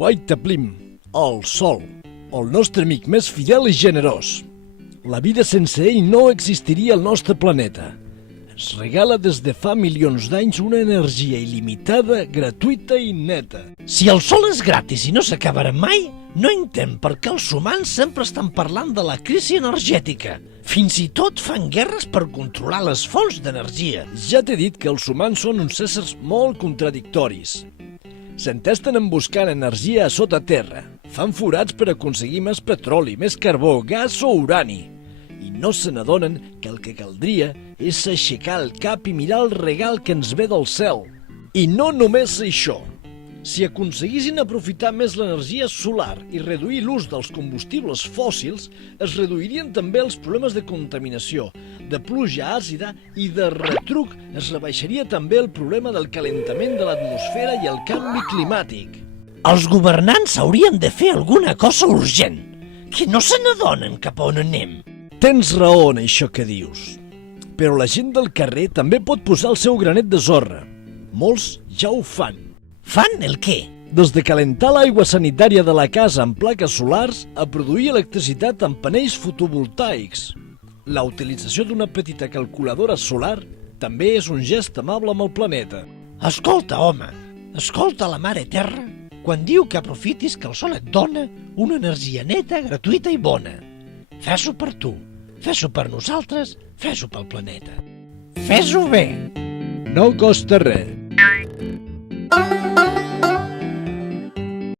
Huaytaplim, el sol, el nostre amic més fidel i generós. La vida sense ell no existiria al nostre planeta. Ens regala des de fa milions d'anys una energia il·limitada, gratuïta i neta. Si el sol és gratis i no s'acabarà mai, no entenc per què els humans sempre estan parlant de la crisi energètica. Fins i tot fan guerres per controlar les fonts d'energia. Ja t'he dit que els humans són uns éssers molt contradictoris. S'entesten en buscar energia a sota terra. Fan forats per aconseguir més petroli, més carbó, gas o urani. I no se n'adonen que el que caldria és aixecar el cap i mirar el regal que ens ve del cel. I no només això. Si aconseguissin aprofitar més l'energia solar i reduir l'ús dels combustibles fòssils, es reduirien també els problemes de contaminació, de pluja àcida i de retruc es rebaixaria també el problema del calentament de l'atmosfera i el canvi climàtic. Els governants haurien de fer alguna cosa urgent, que no se n'adonen cap a on anem. Tens raó en això que dius, però la gent del carrer també pot posar el seu granet de sorra. Molts ja ho fan. Fan el què? Des de calentar l'aigua sanitària de la casa amb plaques solars a produir electricitat amb panells fotovoltaics. La utilització d'una petita calculadora solar també és un gest amable amb el planeta. Escolta, home, escolta la Mare Terra quan diu que aprofitis que el sol et dona una energia neta, gratuïta i bona. Fes-ho per tu, fes-ho per nosaltres, fes-ho pel planeta. Fes-ho bé! No costa res. Thank you.